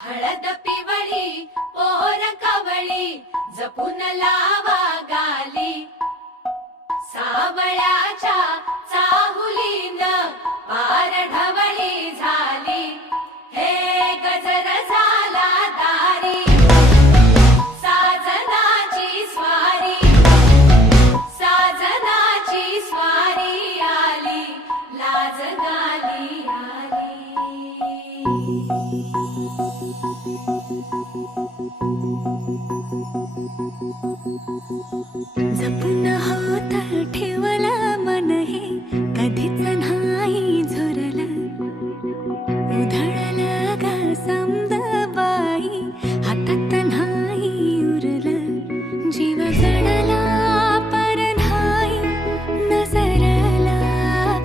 हळद पिवळी पोर कवळी जपून लावा गाली सावळ्याच्या चाहुलीन पार ढवळी झाली हे गजर झाला दारी साजनाची स्वारी आली लाज गाली आली जपून होत ठेवलं मन हे कधीच नाही झुरलं उधळलं ग समज बाई हातात नाही उरलं जीव जडला पर नाही नजरला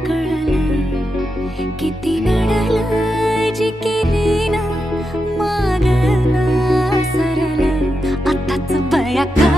कळलं किती नडलं जी केली ना मागना सरलं आताच बया का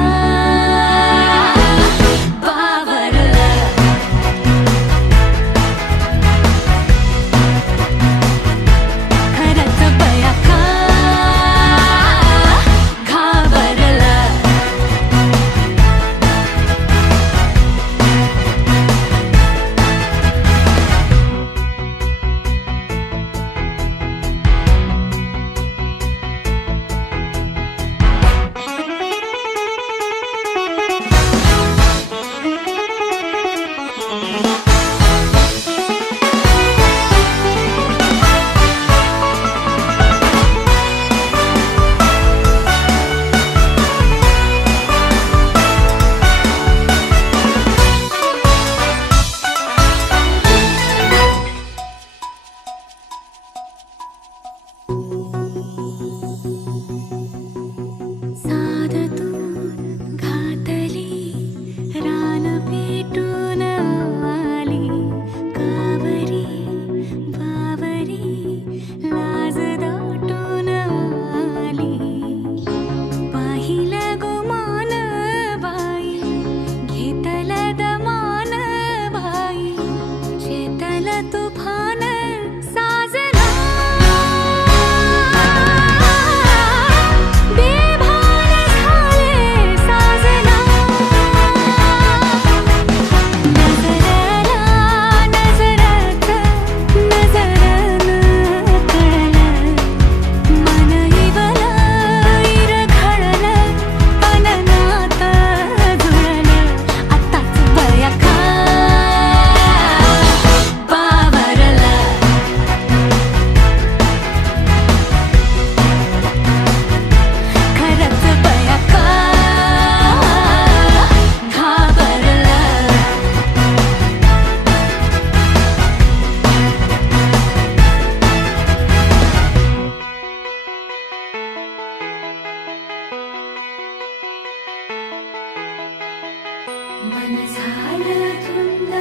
मन झालं धुंद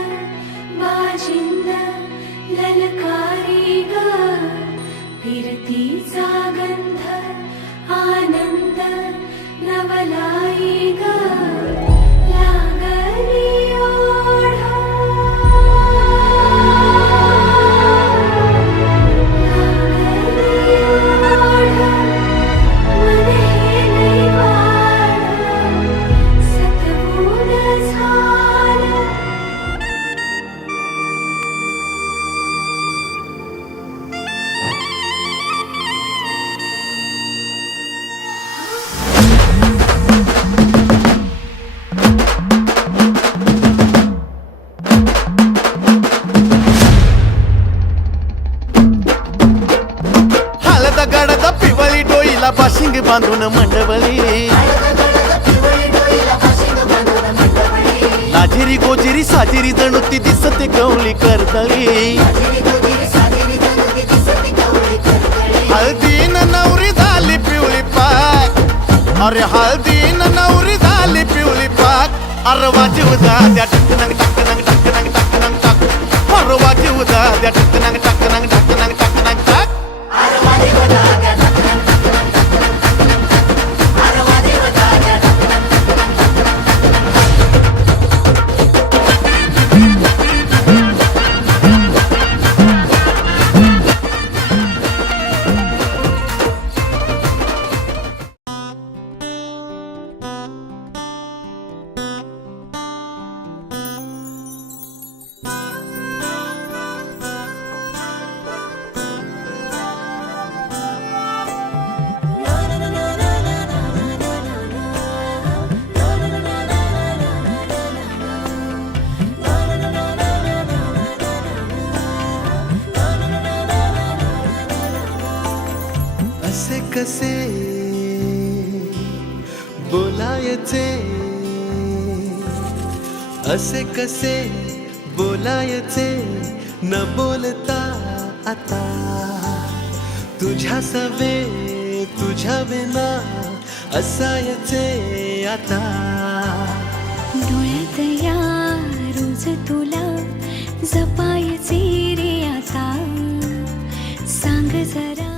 वाजिंद ललकारी ग फिरतीचा गंध आनंद नवलाई ग लागली ओढ मन हे लई वाढ सतबूड झालं हळद गडद पिवळी डोईला बाशिंग बांधून मंडवली लाजिरी गोजिरी साजिरी जणू ती दिसते कवळी करतळी हळदीन नवरी झाली पिवळी पाक अरे हळदीन नवरी झाली पिवळी पाक अरे वाजव द्या टकनंग टकनंग टकनंग टकनंग टक अरे वाजव द्या टकनंग टकनंग टकनंग टकनंग टक असे कसे बोलायचे, असे कसे बोलायचे न बोलता आता, तुझ्या सवे तुझ्या विना असायचे आता. डोळ्यात या रोज तुला जपायचे रे आता, सांग जरा.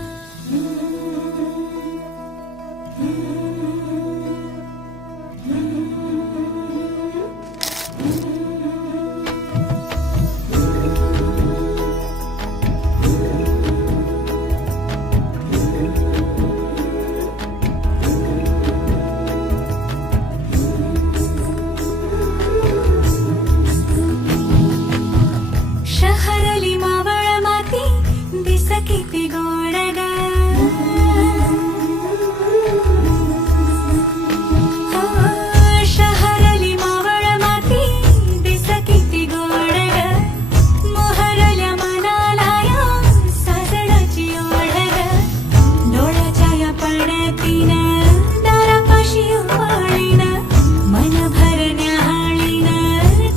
शहरली मावळ माती दिस किती गोड ग, शहरली मावळ माती दिस किती गोड ग, मोहरल्या मनाला या साजणाची ओढ ग, डोळ्याच्या या पडतीन दारापाशी उभाळीन मन भरण्याहाळीन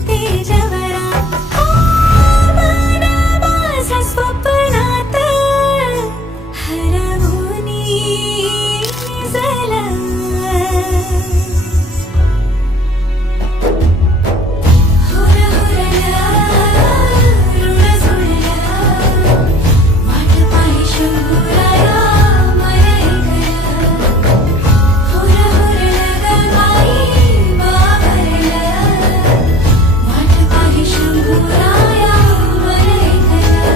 तेजवरा. स्वप्नात हरवूनी निजला, हुरहुरला ऋण जुळला, वाट पाही शंभुराया मला ऐकला, हुरहुरला ग बाई बाबरला, वाट पाही शंभुराया मला ऐकला.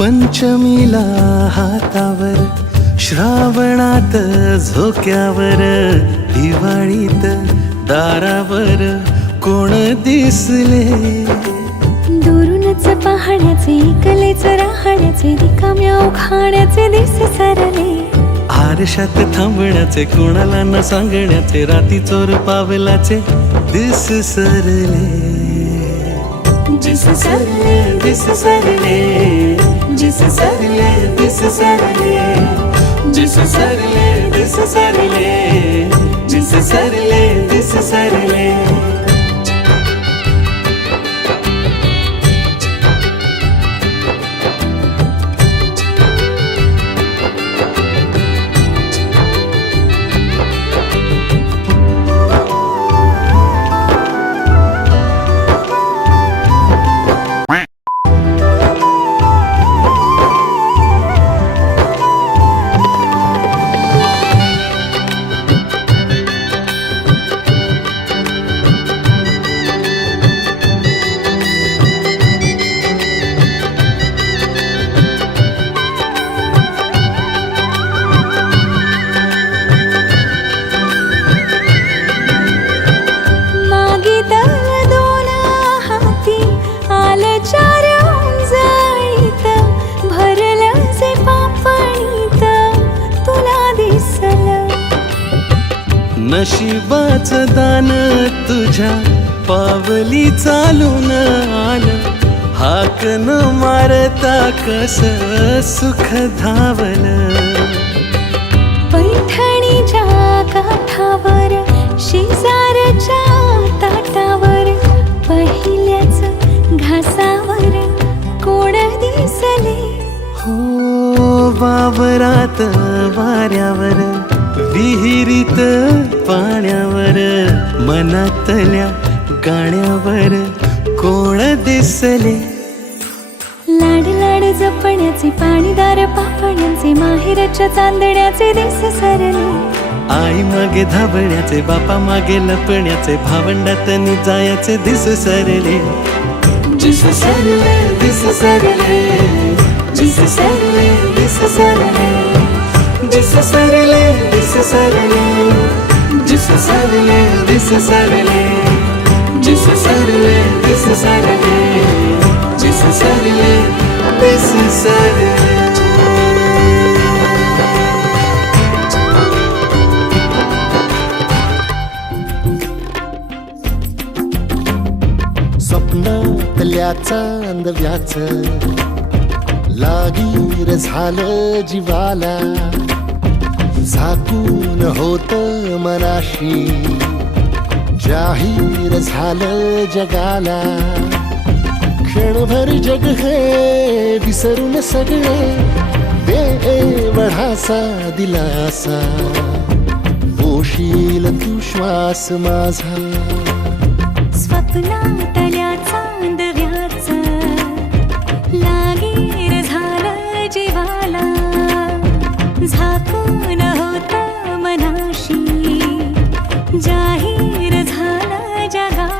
पंचमीला हातावर, श्रावणात झोक्यावर, दिवाळीत दारावर कोण दिसले. दुरूनच पाहण्याचे कलेच राहण्याचे रिकाम्या उखाण्याचे दिस सरले, आरशात थांबण्याचे कोणाला न सांगण्याचे राती चोर पावलाचे दिस सरले. जिस सरले दिस सरले, जिस सरले दिस सरले, जिस सरले दिस सरले, जिस सरले दिस सरले. नशिबाचं दान तुझ्या पावली चालून आलं, हाक न मारता कस सुख धावलं. पैठणीच्या काठावर शेजारच्या ताटावर पहिल्याच घासावर कोण दिसले. हो वावरात वाऱ्यावर विहिरीत पाण्यावर मनातल्या गाण्यावर कोण दिसले. लाड लाड जपण्याचे पाणीदार पापण्याचे माहेरच्या चांदण्याचे दिस सरले. आई मागे धावण्याचे बापा मागे लपण्याचे भावंडात जायचे दिस सरले. दिस सरले दिस सरले दिस सरले दिस सरले दिस सरले दिस सरले दिस सरले दिस सरले दिस सरले दिस सरले दिस सरले दिस सरले. स्वप्नातल्या चांदव्याच लागीर झालं जीवाला, झाकून होत मनाशी जाहीर झालं जगाला. क्षणभर जग हे विसरून सगळे देवढासा दिलासा, पोशील तू श्वास माझा. स्वप्नातल्या चांदव्याच लागीर झालं जीवाला, झाकून होत मनाशी जाहीर झालं जगाला.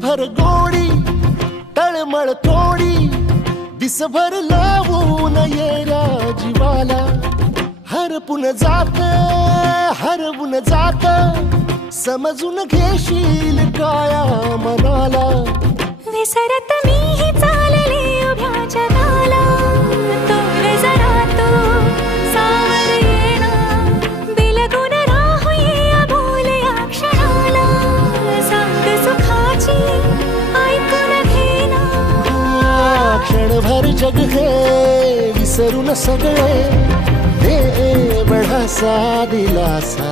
भर गोडी तळमळ थोडी दिसभर लावून येऱ्या जीवाला. हरपून जात समजून घेशील काया मनाला. विसरत मीही चालले उभ्या जगाला, तोल जरा तो सावर येणा, बिलगून राहूया बोलया क्षणाला. सांग सुखाची ऐकून घेना, क्षणभर जग हे विसरून सगळे देवढासा दिलासा,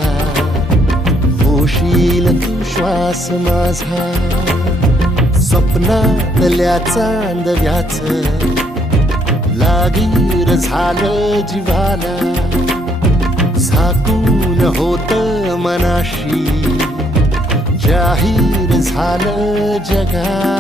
पोशील तू श्वास माझा. स्वप्नातल्या चांदव्याच लागीर झालं जीवाला, झाकून होत मनाशी जाहीर झालं जगा.